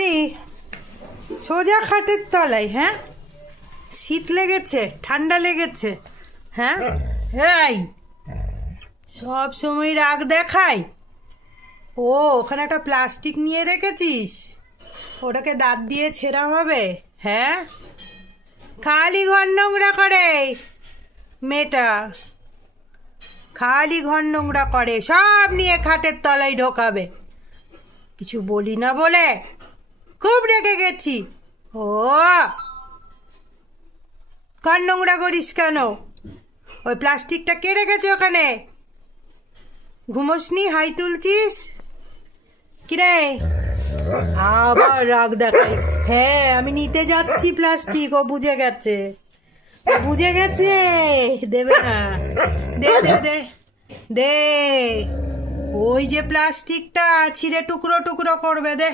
বাড়ি সোজা খাটের তলায়। হ্যাঁ, শীত লেগেছে, ঠান্ডা লেগেছে? হ্যাঁ, এই সব সময় রাগ দেখাই। ও, ওখানে একটা প্লাস্টিক নিয়ে রেখেছিস, ওটাকে দাঁত দিয়ে ছেঁড়া হবে? হ্যাঁ, খালি ঘর নোংরা করে মেয়েটা, খালি ঘর নোংরা করে, সব নিয়ে খাটের তলায় ঢোকাবে। কিছু বলি না বলে খুব রেগে গেছি। ও, ঘর নোংরা করিস কেন? ওই প্লাস্টিকটা কে রেখেছে ওখানে? ঘুমোসনি, হাই তুলছিস কিরে? আবার রাগ দেখাই। হ্যাঁ, আমি নিতে যাচ্ছি প্লাস্টিক। ও বুঝে গেছে, ও বুঝে গেছে। দেবে না, দে দে দে দে। ওই যে প্লাস্টিকটা ছিঁড়ে টুকরো টুকরো করবে, দে।